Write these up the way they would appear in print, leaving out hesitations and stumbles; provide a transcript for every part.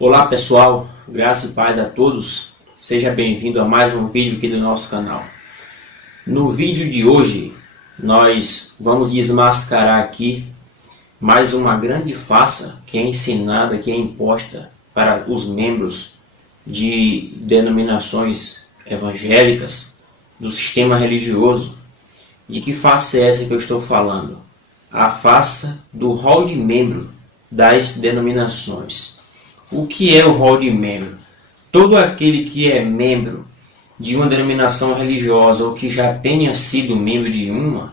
Olá pessoal, graça e paz a todos, seja bem-vindo a mais um vídeo aqui do nosso canal. No vídeo de hoje, nós vamos desmascarar aqui mais uma grande farsa que é ensinada, que é imposta para os membros de denominações evangélicas, do sistema religioso. De que farsa é essa que eu estou falando? A farsa do rol de membro das denominações. O que é o rol de membro? Todo aquele que é membro de uma denominação religiosa ou que já tenha sido membro de uma,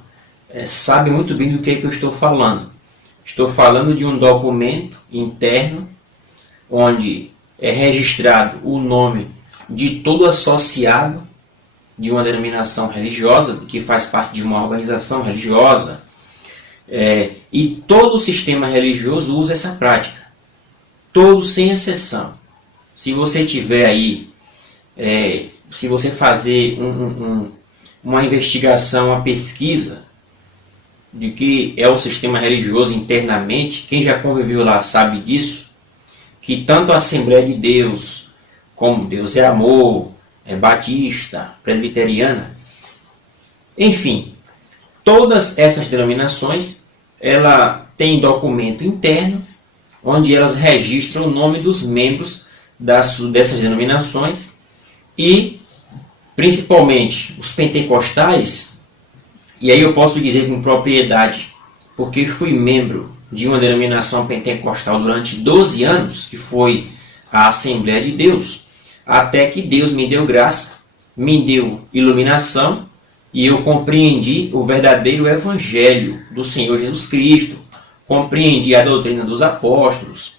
sabe muito bem do que eu estou falando. Estou falando de um documento interno onde é registrado o nome de todo associado de uma denominação religiosa, que faz parte de uma organização religiosa, e todo o sistema religioso usa essa prática. Todos sem exceção. Se você tiver aí, se você fazer uma investigação, uma pesquisa de que é o sistema religioso internamente, quem já conviveu lá sabe disso, que tanto a Assembleia de Deus, como Deus é Amor, Batista, Presbiteriana, enfim, todas essas denominações, ela tem documento interno, onde elas registram o nome dos membros dessas denominações e, principalmente, os pentecostais, e aí eu posso dizer com propriedade, porque fui membro de uma denominação pentecostal durante 12 anos, que foi a Assembleia de Deus, até que Deus me deu graça, me deu iluminação, e eu compreendi o verdadeiro Evangelho do Senhor Jesus Cristo, compreendi a doutrina dos apóstolos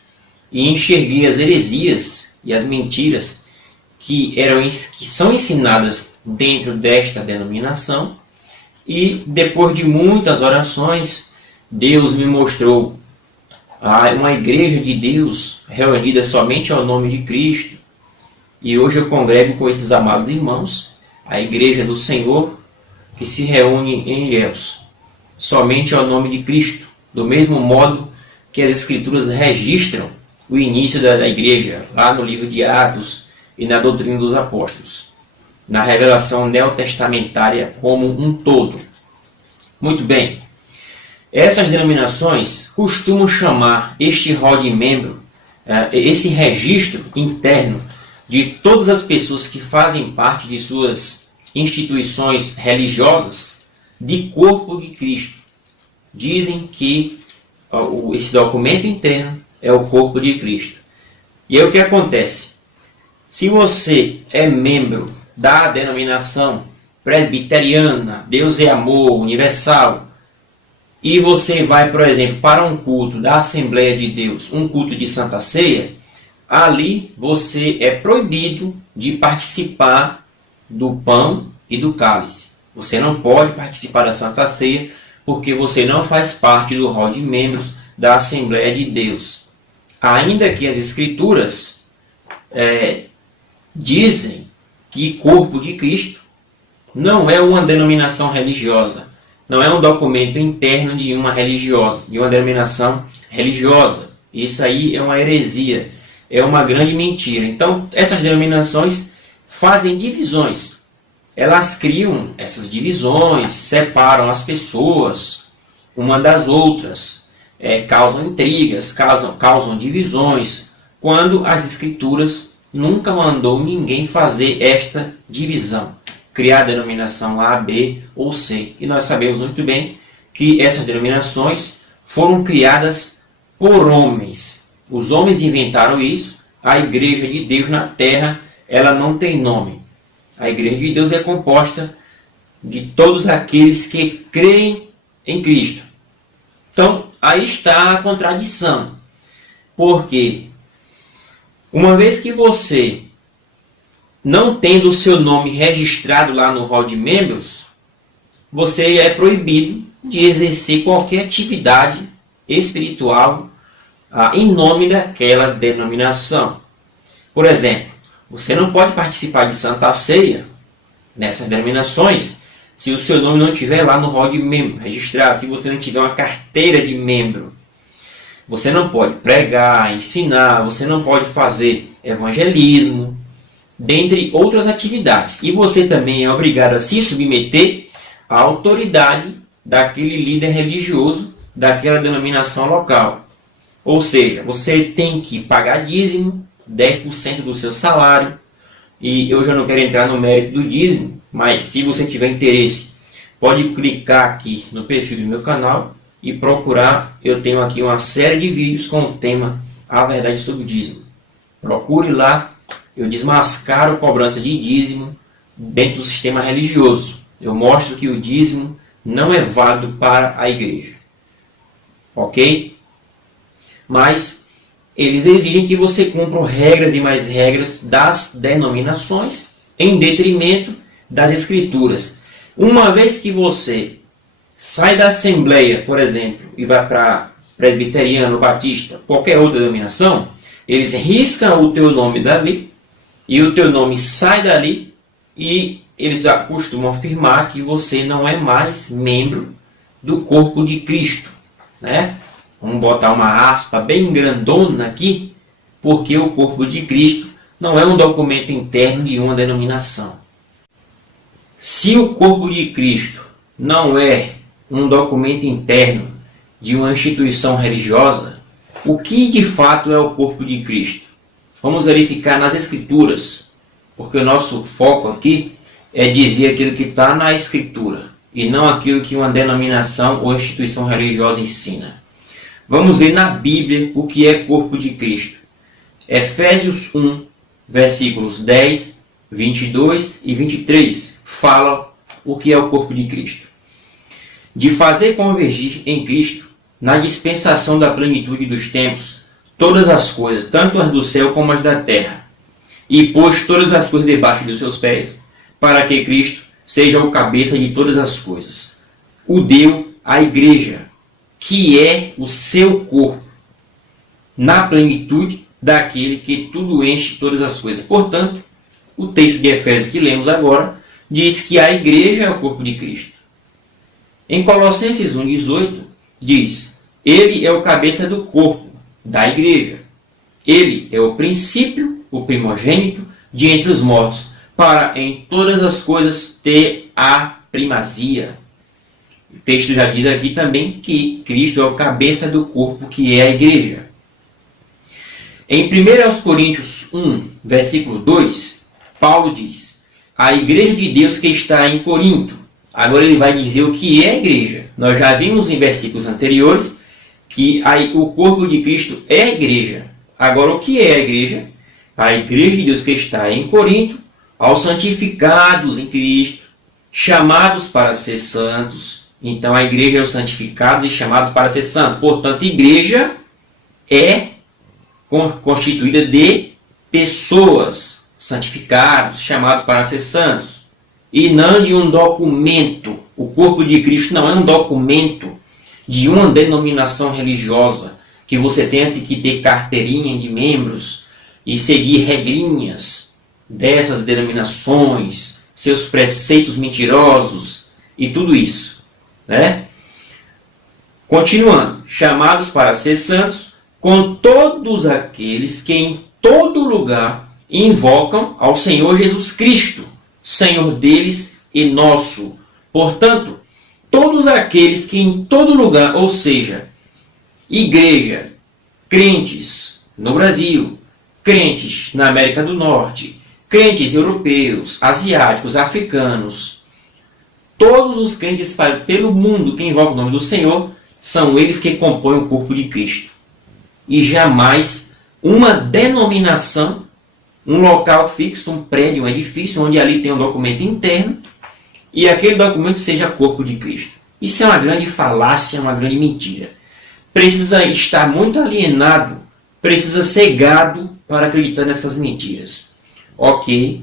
e enxerguei as heresias e as mentiras que são ensinadas dentro desta denominação. E depois de muitas orações, Deus me mostrou uma igreja de Deus reunida somente ao nome de Cristo. E hoje eu congrego com esses amados irmãos, a igreja do Senhor, que se reúne em Ilhéus, somente ao nome de Cristo. Do mesmo modo que as Escrituras registram o início da igreja, lá no livro de Atos e na doutrina dos apóstolos, na revelação neotestamentária como um todo. Muito bem, essas denominações costumam chamar este rol de membro, esse registro interno de todas as pessoas que fazem parte de suas instituições religiosas, de corpo de Cristo. Dizem que esse documento interno é o corpo de Cristo. E aí o que acontece? Se você é membro da denominação presbiteriana, Deus é Amor, Universal, e você vai, por exemplo, para um culto da Assembleia de Deus, um culto de Santa Ceia, ali você é proibido de participar do pão e do cálice. Você não pode participar da Santa Ceia, porque você não faz parte do rol de membros da Assembleia de Deus. Ainda que as Escrituras dizem que corpo de Cristo não é uma denominação religiosa, não é um documento interno de uma denominação religiosa. Isso aí é uma heresia, é uma grande mentira. Então, essas denominações fazem divisões. Elas criam essas divisões, separam as pessoas uma das outras, causam intrigas, causam divisões, quando as Escrituras nunca mandou ninguém fazer esta divisão, criar a denominação A, B ou C. E nós sabemos muito bem que essas denominações foram criadas por homens. Os homens inventaram isso. A Igreja de Deus na Terra, ela não tem nome. A Igreja de Deus é composta de todos aqueles que creem em Cristo. Então, aí está a contradição. Porque, uma vez que você, não tendo o seu nome registrado lá no rol de membros, você é proibido de exercer qualquer atividade espiritual em nome daquela denominação. Por exemplo, você não pode participar de Santa Ceia nessas denominações se o seu nome não estiver lá no rol de membro registrado, se você não tiver uma carteira de membro. Você não pode pregar, ensinar, você não pode fazer evangelismo, dentre outras atividades. E você também é obrigado a se submeter à autoridade daquele líder religioso, daquela denominação local. Ou seja, você tem que pagar dízimo, 10% do seu salário. E eu já não quero entrar no mérito do dízimo, mas se você tiver interesse, pode clicar aqui no perfil do meu canal e procurar. Eu tenho aqui uma série de vídeos com o tema A Verdade sobre o Dízimo. Procure lá, eu desmascaro cobrança de dízimo dentro do sistema religioso. Eu mostro que o dízimo não é válido para a igreja. Ok? Mas eles exigem que você cumpra regras e mais regras das denominações em detrimento das escrituras. Uma vez que você sai da Assembleia, por exemplo, e vai para presbiteriano, batista, qualquer outra denominação, eles riscam o teu nome dali e o teu nome sai dali e eles costumam afirmar que você não é mais membro do corpo de Cristo, né? Vamos botar uma aspa bem grandona aqui, porque o corpo de Cristo não é um documento interno de uma denominação. Se o corpo de Cristo não é um documento interno de uma instituição religiosa, o que de fato é o corpo de Cristo? Vamos verificar nas Escrituras, porque o nosso foco aqui é dizer aquilo que está na Escritura, e não aquilo que uma denominação ou instituição religiosa ensina. Vamos ver na Bíblia o que é corpo de Cristo. Efésios 1, versículos 10, 22 e 23 fala o que é o corpo de Cristo. De fazer convergir em Cristo, na dispensação da plenitude dos tempos, todas as coisas, tanto as do céu como as da terra, e pôs todas as coisas debaixo dos seus pés, para que Cristo seja o cabeça de todas as coisas. O deu à igreja, que é o seu corpo, na plenitude daquele que tudo enche todas as coisas. Portanto, o texto de Efésios que lemos agora diz que a igreja é o corpo de Cristo. Em Colossenses 1,18 diz: Ele é o cabeça do corpo, da igreja. Ele é o princípio, o primogênito de entre os mortos, para em todas as coisas ter a primazia. O texto já diz aqui também que Cristo é o cabeça do corpo, que é a igreja. Em 1 Coríntios 1, versículo 2, Paulo diz: a igreja de Deus que está em Corinto. Agora ele vai dizer o que é a igreja. Nós já vimos em versículos anteriores que o corpo de Cristo é a igreja. Agora o que é a igreja? A igreja de Deus que está em Corinto, aos santificados em Cristo, chamados para ser santos. Então a igreja é os santificados e chamados para ser santos. Portanto, a igreja é constituída de pessoas santificados, chamados para ser santos. E não de um documento. O corpo de Cristo não é um documento de uma denominação religiosa, que você tem que ter carteirinha de membros e seguir regrinhas dessas denominações, seus preceitos mentirosos e tudo isso, né? Continuando, chamados para ser santos, com todos aqueles que em todo lugar invocam ao Senhor Jesus Cristo, Senhor deles e nosso. Portanto, todos aqueles que em todo lugar, ou seja, igreja, crentes no Brasil, crentes na América do Norte, crentes europeus, asiáticos, africanos, todos os crentes pelo mundo que invocam o nome do Senhor, são eles que compõem o corpo de Cristo. E jamais uma denominação, um local fixo, um prédio, um edifício, onde ali tem um documento interno, e aquele documento seja corpo de Cristo. Isso é uma grande falácia, uma grande mentira. Precisa estar muito alienado, precisa cegado para acreditar nessas mentiras. Ok.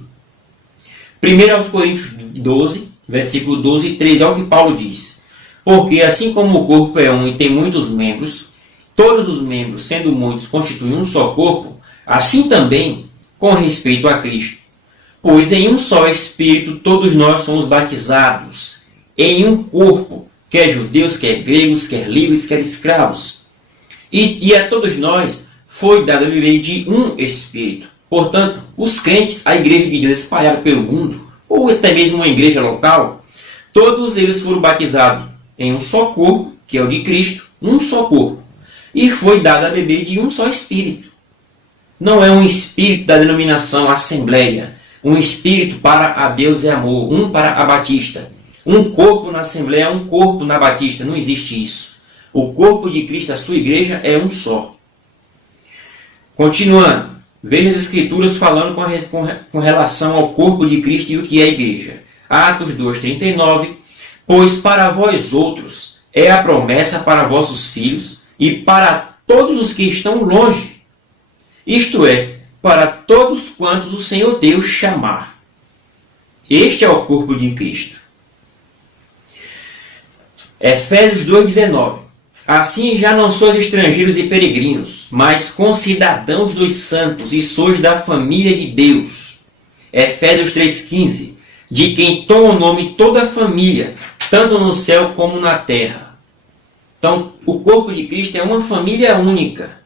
1 Coríntios 12, versículo 12 e 13, é o que Paulo diz. Porque assim como o corpo é um e tem muitos membros, todos os membros, sendo muitos, constituem um só corpo, assim também com respeito a Cristo. Pois em um só Espírito todos nós somos batizados, em um corpo, quer judeus, quer gregos, quer livres, quer escravos. E a todos nós foi dado a beber de um Espírito. Portanto, os crentes, a igreja de Deus espalhada pelo mundo, ou até mesmo uma igreja local, todos eles foram batizados em um só corpo, que é o de Cristo, um só corpo. E foi dado a beber de um só Espírito. Não é um Espírito da denominação Assembleia, um Espírito para a Deus é amor, um para a Batista. Um corpo na Assembleia, um corpo na Batista, não existe isso. O corpo de Cristo, a sua igreja, é um só. Continuando, veja as Escrituras falando com relação ao corpo de Cristo e o que é a igreja. Atos 2,39, pois para vós outros é a promessa para vossos filhos e para todos os que estão longe, isto é, para todos quantos o Senhor Deus chamar. Este é o corpo de Cristo. Efésios 2,19. Assim já não sois estrangeiros e peregrinos, mas concidadãos dos santos e sois da família de Deus. Efésios 3,15. De quem toma o nome toda a família, tanto no céu como na terra. Então, o corpo de Cristo é uma família única,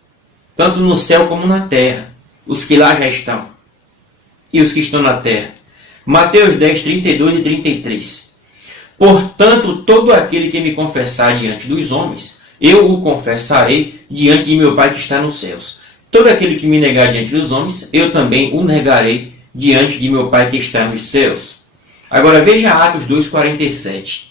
tanto no céu como na terra. Os que lá já estão e os que estão na terra. Mateus 10, 32 e 33. Portanto, todo aquele que me confessar diante dos homens, eu o confessarei diante de meu Pai que está nos céus. Todo aquele que me negar diante dos homens, eu também o negarei diante de meu Pai que está nos céus. Agora veja Atos 2,47.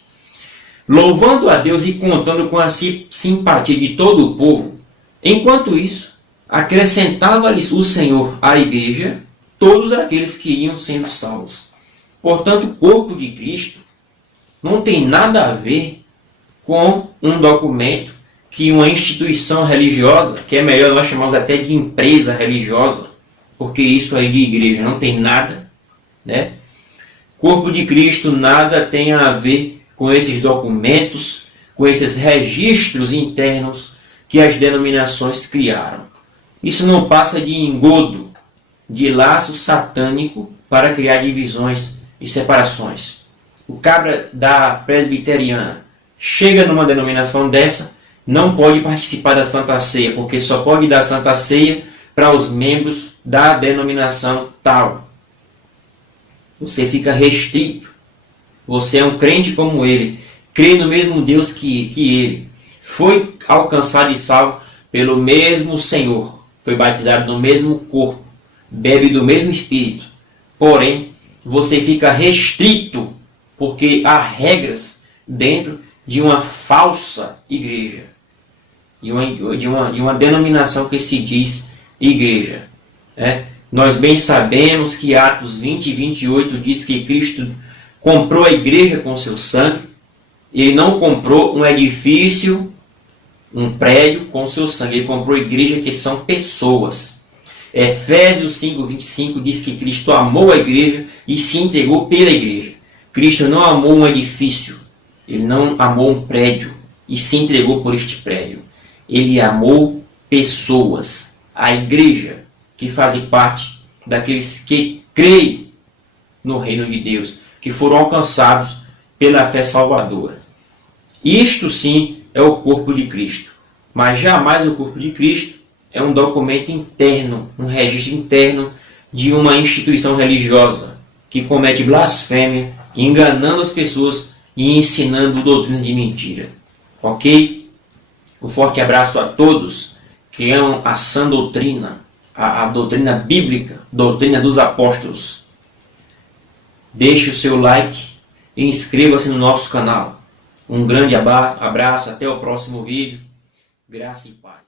Louvando a Deus e contando com a simpatia de todo o povo, enquanto isso, acrescentava-lhes o Senhor à igreja todos aqueles que iam sendo salvos. Portanto, o corpo de Cristo não tem nada a ver com um documento que uma instituição religiosa, que é melhor nós chamarmos até de empresa religiosa, porque isso aí de igreja não tem nada, né? Corpo de Cristo nada tem a ver com esses documentos, com esses registros internos que as denominações criaram. Isso não passa de engodo, de laço satânico para criar divisões e separações. O cabra da presbiteriana chega numa denominação dessa, não pode participar da Santa Ceia, porque só pode dar Santa Ceia para os membros da denominação tal. Você fica restrito. Você é um crente como ele, crê no mesmo Deus que ele. Foi alcançado e salvo pelo mesmo Senhor. Foi batizado no mesmo corpo, bebe do mesmo Espírito. Porém, você fica restrito, porque há regras dentro de uma falsa igreja, de uma denominação que se diz igreja. Nós bem sabemos que Atos 20 e 28 diz que Cristo comprou a igreja com seu sangue. Ele não comprou um edifício, um prédio com seu sangue. Ele comprou a igreja, que são pessoas. Efésios 5, 25 diz que Cristo amou a igreja e se entregou pela igreja. Cristo não amou um edifício. Ele não amou um prédio e se entregou por este prédio. Ele amou pessoas. A igreja, que faz parte daqueles que creem no reino de Deus, que foram alcançados pela fé salvadora. Isto sim é o corpo de Cristo. Mas jamais o corpo de Cristo é um documento interno, um registro interno de uma instituição religiosa que comete blasfêmia, enganando as pessoas e ensinando doutrina de mentira. Ok? Um forte abraço a todos que amam a sã doutrina, a doutrina bíblica, doutrina dos apóstolos. Deixe o seu like e inscreva-se no nosso canal. Um grande abraço, até o próximo vídeo. Graça e paz.